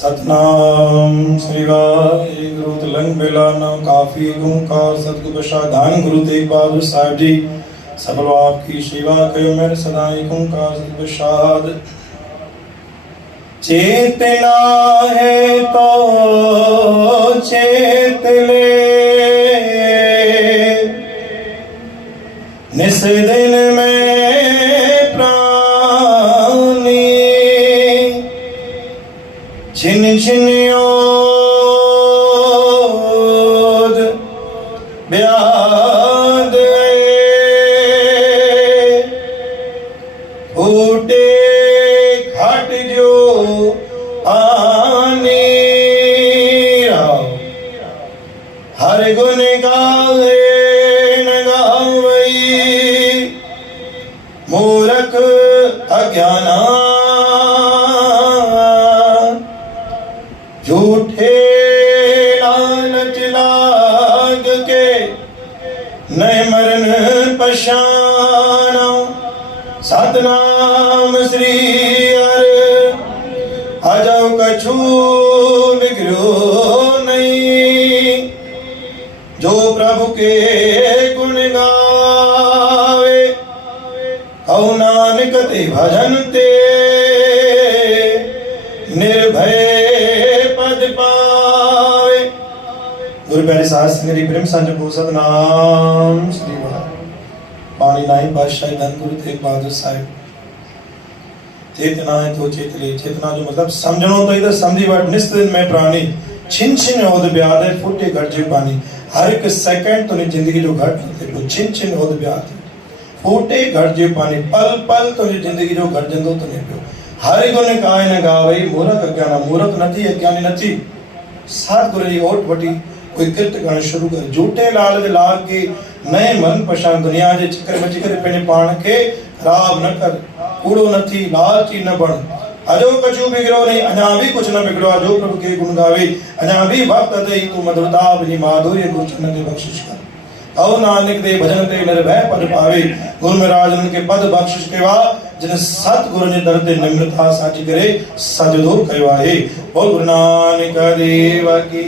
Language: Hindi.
सतनाम श्री वाहिगुरु तिलंग बेलाना काफी ओंकार सतगुरु प्रसादान गुरु तेग बहादुर साहिब जी सबल आपकी सेवा कयो मेरे सदाई ओंकार सतगुरु प्रसाद। चेतना है तो चेत ले निस दिन में प्राणी छिन छिन ओद ब्याद फूटे घट जो आनी हर गुण गावे न गावई मूरख अज्ञाना झूठे लालच लाग के नए मरण पशाना सतनाम श्री हर अजो कछु बिगड़ो नहीं जो प्रभु के गुण गावे कौ नानक ते भजन ते निर्भय पद पावे। गुरु प्यारे साध संगत प्रेम संज को सतनाम श्री पानी नाई पातशाही धन गुरु तेग बहादुर साहिब। चेतना है तो चेत ले, चेतना जो मतलब समझनो तो इधर समझी बात निस्त दिन में प्राणी छिन छिन ओद ब्याद है फुटे घट जे पानी हर एक सेकंड तो जिंदगी जो घट तो छिन छिन ओद ब्याद फूटे घट जे पानी पल पल तो जिंदगी जो घट जंदो तो नहीं पियो हरि गुण गाय न गावई मूरख अज्ञाना मूरख नथी अज्ञानी नथी। सतगुरु जी ओट वटी कोई कृत करण शुरू कर झूठे लाल दे लाग के नए मन पशान दुनिया जे चक्कर में चिकर पेने पाण के खराब न कर कूड़ो नथी लालची न बण अजो कछु बिगड़ो नहीं अना भी कुछ न बिगड़ो अजो प्रभु के गुण गावे अना भी भक्त दई तू मधुरता अपनी माधुर्य गुरचन दे बख्शिश कर औ नानक दे भजन ते निर्भय पद पावे गुरु महाराज उनके पद बख्शिश केवा जिन सतगुरु ने दर ते निम्रता साची करे सजदो कयो आहे। बोल गुरु नानक देव की।